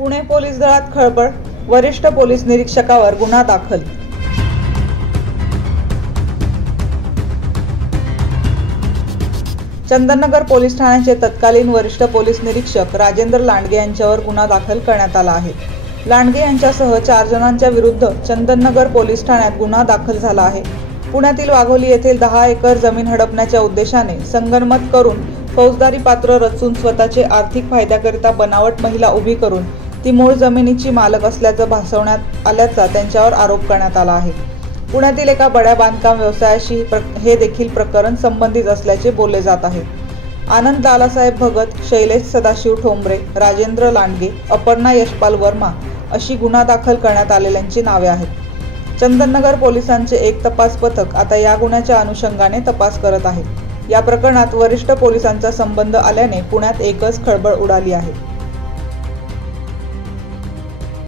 Pune police दलात खळबळ, वरिष्ठ पोलीस निरीक्षकावर गुन्हा दाखल। चंदननगर पोलीस ठाण्याचे तत्कालीन वरिष्ठ पोलीस निरीक्षक राजेंद्र लांडगे यांच्यावर गुन्हा दाखल करण्यात आला आहे। लांडगे यांच्यासह 4 जणांच्या विरुद्ध चंदननगर पोलीस ठाण्यात गुन्हा दाखल झाला आहे। पुण्यातील वाघोली येथील 10 एकर जमीन हडपण्याच्या उद्देशाने संगनमत करून फौजदारी पात्र रचून स्वतःचे आर्थिक फायद्याकरिता बनावट महिला उभी करून ती मूळ जमिनीची मालक असल्याचं भासवण्यात आल्याचा त्यांच्यावर आरोप करण्यात आला आहे। पुण्यातील एका बड्या बांधकाम व्यवसायाशी हे देखील प्रकरण संबंधित असल्याचे बोलले जात आहे। आनंद लालासाहेब भगत, शैलेश सदाशिव ठोंबरे, राजेंद्र लांडगे, अपर्णा यशपाल वर्मा अशी गुन्हा दाखल करण्यात आलेल्यांची नावे आहेत। चंदननगर पोलिसांचे एक तपास पथक आता या गुन्ह्याच्या अनुषंगाने तपास करत आहे। या प्रकरणात वरिष्ठ पोलिसांचा संबंध आल्याने पुण्यात एकच खळबळ उडाली आहे।